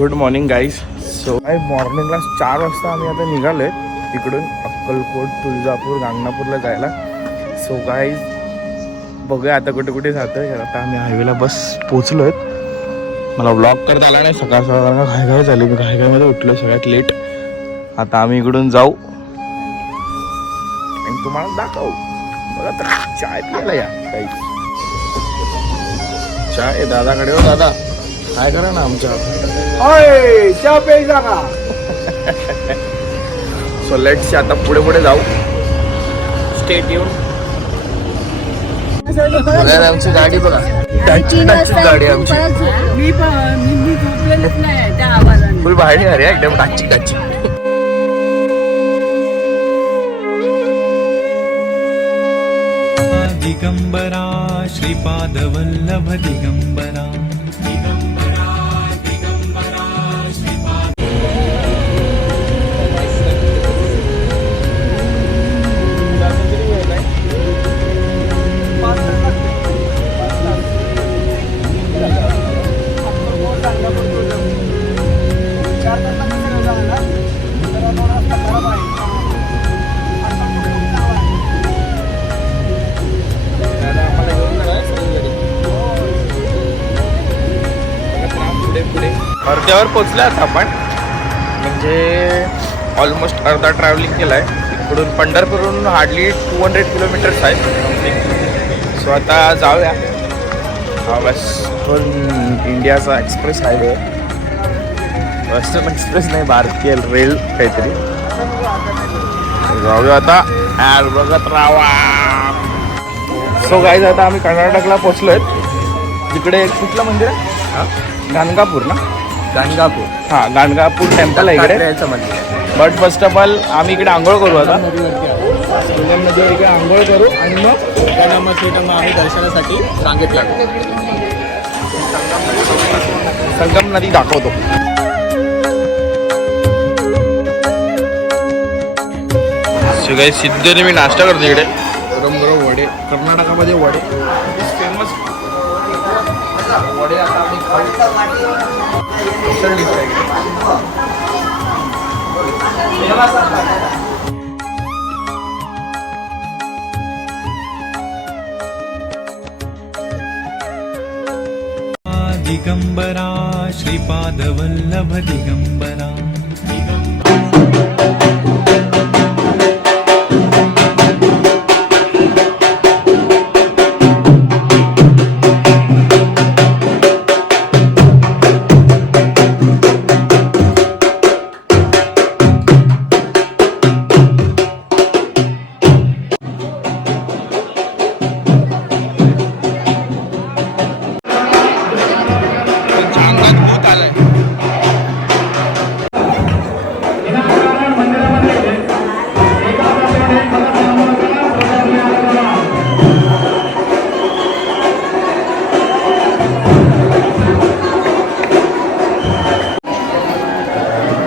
Good morning guys. So मॉर्निंगला 4 वाजता आम्ही आता निघालो आहे इकडून अक्कलकोट, तुळजापूर, गाणगापूरला जायला. सो गाईज बघूया आता कुठे कुठे जातो आहे. आता आम्ही हायवेला बस पोचलो आहेत. मला व्लॉग करता आला नाही सकाळ सकाळ, काय काय झाली, मी काय मध्ये उठलो सगळ्यात लेट. आता आम्ही इकडून जाऊ आणि तुम्हाला दाखवू. बघा तर चाय प्यायला या गाईज. चाय दादाकडे. हो दादा काय करा ना आमच्या चहा प्यायचा का. सो लेट्स आता पुढे पुढे जाऊ. स्टेट येऊन आमची गाडी बघा, गाडी आमची फुल बाहेर अरे एकदम टाची टाची. दिगंबरा श्रीपाद वल्लभ दिगंबरा. अर्ध्यावर पोचलात आपण, म्हणजे ऑलमोस्ट अर्धा ट्रॅव्हलिंग केलं आहे. इकडून पंढरपूरहून हार्डली 200 किलोमीटर्स आहे. सो आता जाऊया. हा वेस्टर्न इंडियाचा एक्सप्रेस हायवे, वेस्टर्न एक्सप्रेस नाही, भारतीय रेल काहीतरी. जाऊया आता ॲड बघत राहा. सो गाईज आता आम्ही कर्नाटकला पोचलो आहेत. तिकडे कुठलं मंदिर आहे? हां गाणगापूर ना, गाणगापूर. हां गाणगापूर टेम्पल आहे इकडे. बट फर्स्ट ऑफ ऑल आम्ही इकडे आंघोळ करू. आता संगममध्ये इकडे आंघोळ करू आणि मग आम्ही दर्शनासाठी रांगेत लागू. संगम नदी दाखवतो. सगळे सिद्धेने मी नाश्ता करतो इकडे. गरम गरम वडे, कर्नाटकामध्ये वडे फेमस वडे. आता आम्ही खाऊ. दिगंबरा श्रीपाद वल्लभ दिगंबरा.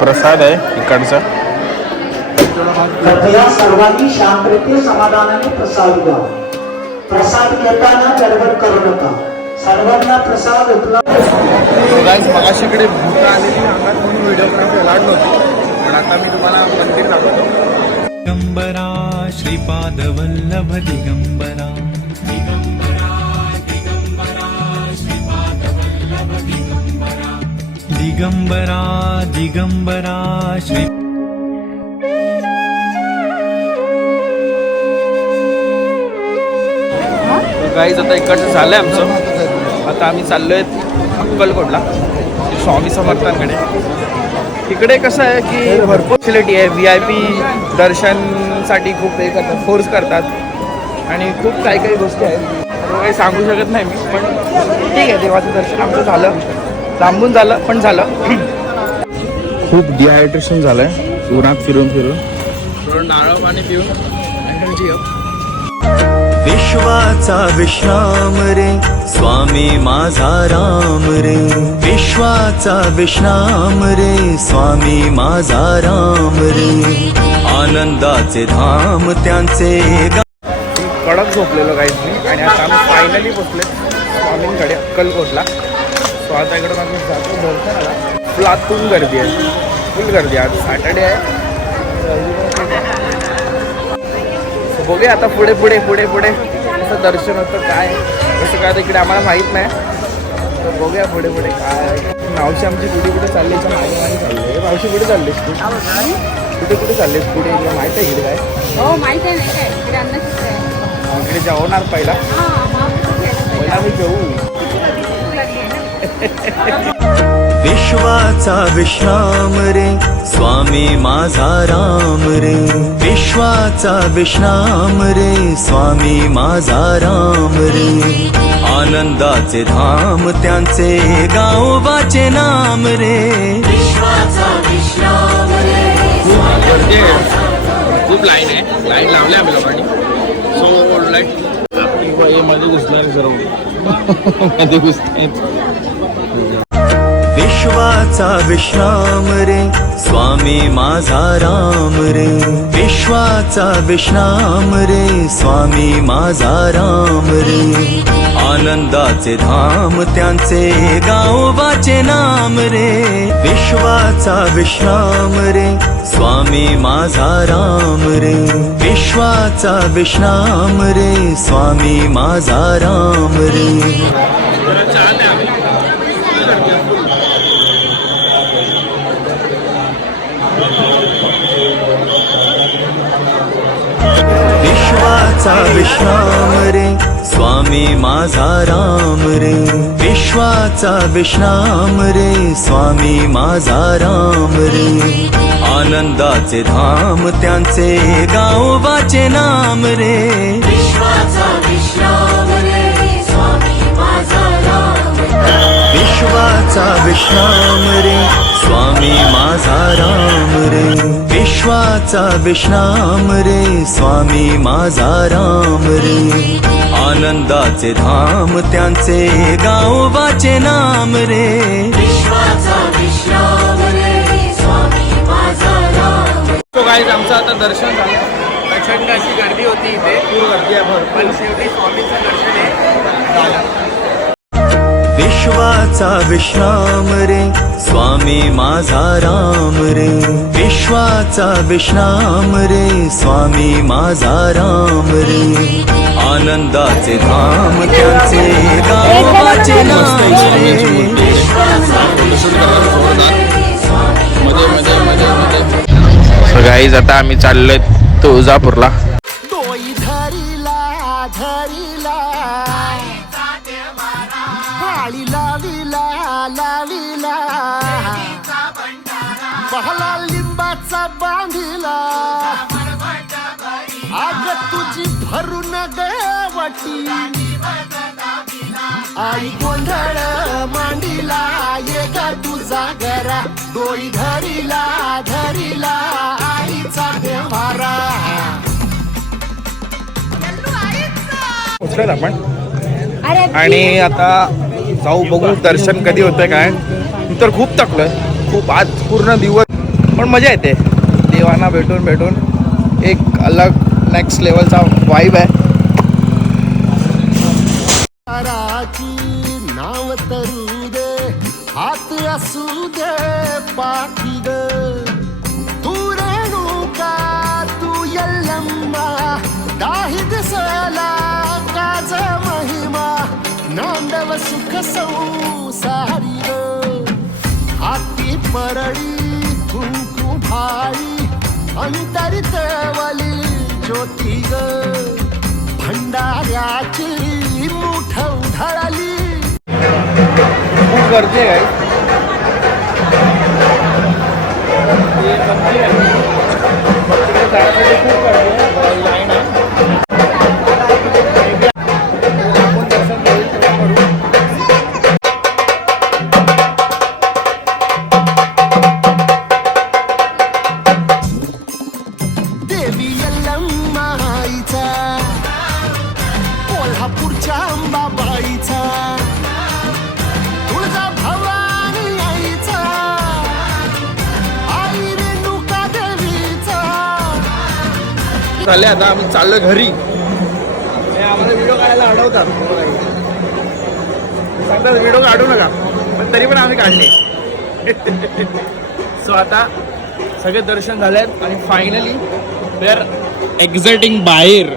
प्रसाद आहे इकडचा. सर्वांनी शांततेने समाधानाने प्रसाद घ्या. प्रसाद घेताना गडबड करू नका. सर्वांना प्रसाद मगाशी इकडे भूत आलेली अंगात म्हणून व्हिडिओ करायला लाट नव्हती, पण आता मी तुम्हाला मंदिर दाखवतो. दिगंबरा श्रीपाद वल्लभ दिगंबरा. दिगंबरा दिगंबरा श्री. गाईज आता इकडचं झालंय आमचं. आता आम्ही चाललोय अक्कलकोटला, स्वामी समर्थांकडे. इकडे कसं आहे की भरपूर फॅसिलिटी आहे. VIP दर्शनसाठी खूप हे करतात, फोर्स करतात आणि खूप काही काही गोष्टी आहेत. काही सांगू शकत नाही मी, पण ठीक आहे. देवाचं दर्शन आमचं झालं, लांबून झालं पण झालं. खूप डिहायड्रेशन झालंय उन्हात फिरून फिरून. थोडं नारळ पाणी पिऊन एनर्जी. विश्वाचा विश्राम रे स्वामी माझा राम रे. विश्वाचा विश्राम रे स्वामी माझा राम रे. आनंदाचे धाम त्यांचे कडक झोपलेलो काहीच नाही. आणि आता आम्ही फायनली पोचले स्वामींकडे अक्कलकोटला. सो आता इकडं आम्ही जातो दर्शनाला. अफलातून गर्दी आहे, फुल गर्दी आहे. आज सॅटर्डे आहे. बघूया आता पुढे पुढे पुढे पुढे कसं दर्शन होतं, काय कसं काय तिकडे आम्हाला माहीत नाही. तर बघूया पुढे पुढे काय. मावशी आमची कुठे चालली तर मागे मागे चालले. मावशी कुठे चाललीस तू? कुठे चाललीस पुढे? तुला माहिती आहे इकडे काय? हो माहिती आहे, नाही काय इकडे अन्नक्षेत्र आहे. इकडे जेवणार पहिला मी जेवू. विश्वाचा विश्राम रे स्वामी माझा राम रे. विश्वाचा विश्राम रे स्वामी माझा राम रे. आनंदाचे धाम त्यांचे गावोबाचे नाम रे. विश्वाचा विश्राम रे. खूप लाईन आहे, लाईन लावल्या आम्ही लोकांनी. सो लाईक मध्ये घुसणार सर्व मध्ये घुसतात. विश्वाचा विश्राम रे स्वामी माझा राम रे. विश्वाचा विश्राम रे स्वामी माझा राम रे. आनंदाचे धाम त्यांचे गावोबाचे नाम रे. विश्वाचा विश्राम रे स्वामी माझा राम रे. विश्वाचा विश्राम रे स्वामी माझा राम रे. विश्वाचा विश्राम रे स्वामी माझा राम रे. विश्वाचा विश्राम रे स्वामी माझा राम रे. आनंदाचे धाम त्यांचे गावोबाचे नाम रे. विश्वाचा विश्राम रे स्वामी माझा राम रे. विश्वाचा विश्राम रे स्वामी माझा राम रे. विश्वाचा विश्राम रे स्वामी माझा राम रे. आनंदाचे धाम त्यांचे गावोबाचे नाम रे. विश्वाचा विश्राम रे स्वामी माझा राम रे. तो गाईज आमचं आता दर्शन झालं. प्रचंड अशी गर्दी होती इथे, पूर गर्दी आहे भरपूर, पण शेवटी स्वामीचं दर्शन आहे. विश्वाचा विश्राम रे स्वामी माझा राम रे. विश्वाचा विश्राम रे स्वामी माझा राम रे. आनंदाचे धाम त्यांचे गावोबाचे नाम रे. मध्ये मध्ये मध्ये मध्ये गाईज आता आम्ही चाललोय तुळजापूरला. पहला लिंबाचा बांधिला आग तुझी भरून गवटी. आई गोंधळ मांडीला ये ग तुझा घरा. डोई धरीला धरीला आईचा देवारा. पोचलोय आपण आणि आता जाऊ बघू दर्शन कधी होतंय काय. मी तर खूप थकलोय, खूप आज पूर्ण दिवस, पण मजा येते देवांना भेटून भेटून. एक अलग नेक्स्ट लेवलचा वाईब आहे. नाव तरू दे हात असू दे पाठी ग. तू रेणुका तू यल्लम्मा दाही दिसला काज महिमा. नांदव सुख संसारी ग. हाती परळी कुंकू भाई अंतरित वली ज्योती ग. भंडाऱ्याची मुठ उधळली. खूप गर्दी आहे जाण्यासाठी खूप गर्दी आहे. लाईन आहे. देवी यल्लम्मा आईचा कोल्हापूरच्या अंबाबाईचा तुळजा भवानी आईचा आई रेणुका देवीचा. झाले आता आम्ही चाललोय घरी. आम्हाला व्हिडिओ काढायला अडवतात, सांगतात व्हिडिओ काढू नका, पण तरी पण आम्ही काढले. सो आता सगळे दर्शन झालेत आणि फायनली वी आर एक्झिटिंग बाहेर.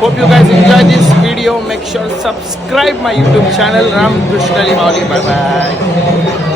Hope you guys enjoy this video. Make sure subscribe my YouTube channel Ram Krishna Limali. Bye bye.